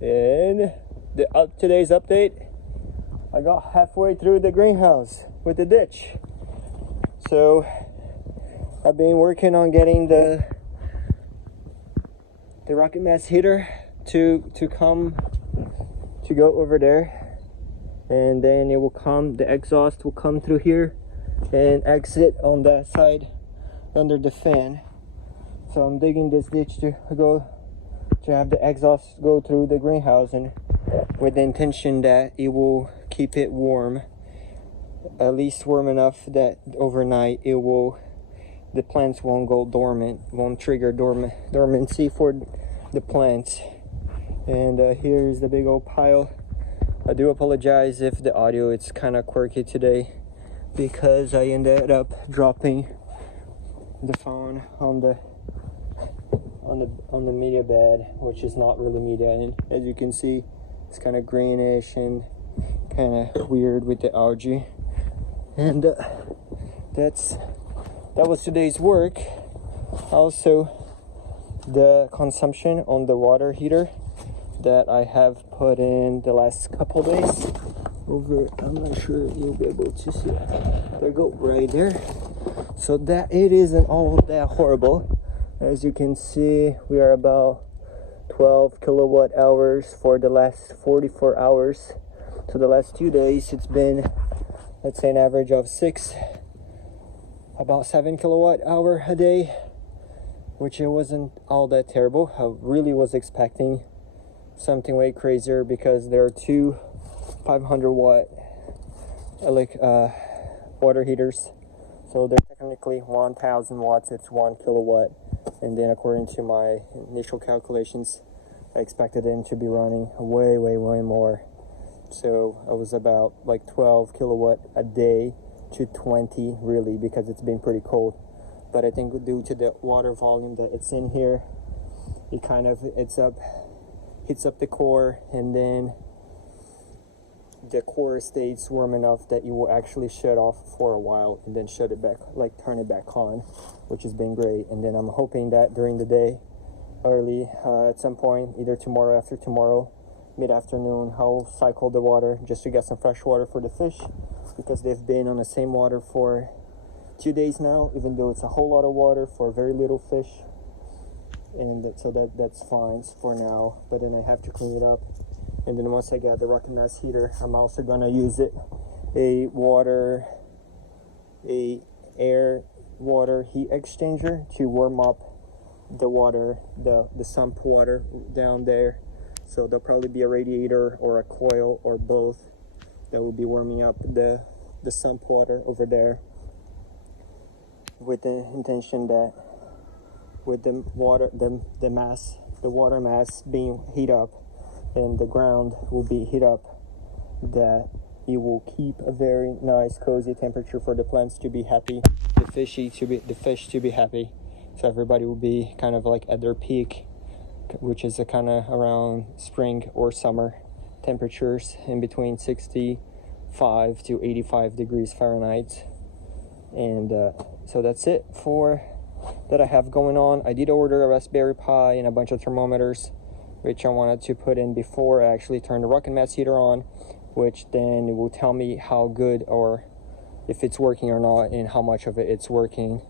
And today's update, I got halfway through the greenhouse with the ditch. So I've been working on getting the rocket mass heater to go over there, and then it will come, the exhaust will come through here and exit on that side under the fan. So I'm digging this ditch to have the exhaust go through the greenhouse, and with the intention that it will keep it warm, at least warm enough that overnight the plants won't go dormant, won't trigger dormancy for the plants. And here's the big old pile. I do apologize if the audio is kind of quirky today, because I ended up dropping the phone on the media bed, which is not really media, and as you can see, it's kind of greenish and kind of weird with the algae. And that was today's work. Also, the consumption on the water heater that I have put in the last couple days over, I'm not sure you'll be able to see it. There you go, right there. So that it isn't all that horrible. As you can see, we are about 12 kilowatt hours for the last 44 hours. So the last 2 days, it's been, let's say, an average of about 7 kilowatt hour a day, which it wasn't all that terrible. I really was expecting something way crazier, because there are two 500 watt water heaters. So they're technically 1000 watts, it's 1 kilowatt. And then according to my initial calculations, I expected them to be running way more. So I was about like 12 kilowatt a day to 20 really, because it's been pretty cold. But I think due to the water volume that it's in here, it kind of hits up the core, and then the core stays warm enough that you will actually shut off for a while and then shut it back, like turn it back on, which has been great. And then I'm hoping that during the day, early, at some point, either tomorrow, after tomorrow, mid-afternoon, I'll cycle the water just to get some fresh water for the fish, because they've been on the same water for 2 days now, even though it's a whole lot of water for very little fish. And so that's fine for now, but then I have to clean it up. And then once I get the rocket mass heater, I'm also gonna use it, air water heat exchanger to warm up the water, the sump water down there. So there'll probably be a radiator or a coil or both that will be warming up the sump water over there, with the intention that with the water mass being heat up and the ground will be heat up, that it will keep a very nice cozy temperature for the plants to be happy, the fish to be happy. So everybody will be kind of like at their peak, which is a kind of around spring or summer temperatures in between 65 to 85 degrees Fahrenheit. And so that's it for that I have going on. I did order a Raspberry Pi and a bunch of thermometers, which I wanted to put in before I actually turn the rocket mass heater on, which then it will tell me how good, or if it's working or not, and how much of it's working,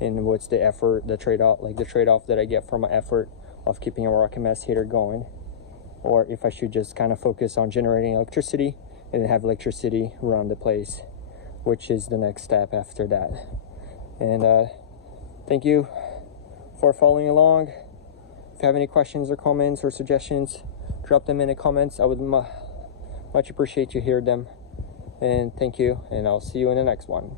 and what's the effort, the trade-off that I get for my effort of keeping a rocket mass heater going, or if I should just kind of focus on generating electricity and then have electricity run the place, which is the next step after that. And thank you for following along. If you have any questions or comments or suggestions, drop them in the comments. I would much appreciate to hear them. And thank you, and I'll see you in the next one.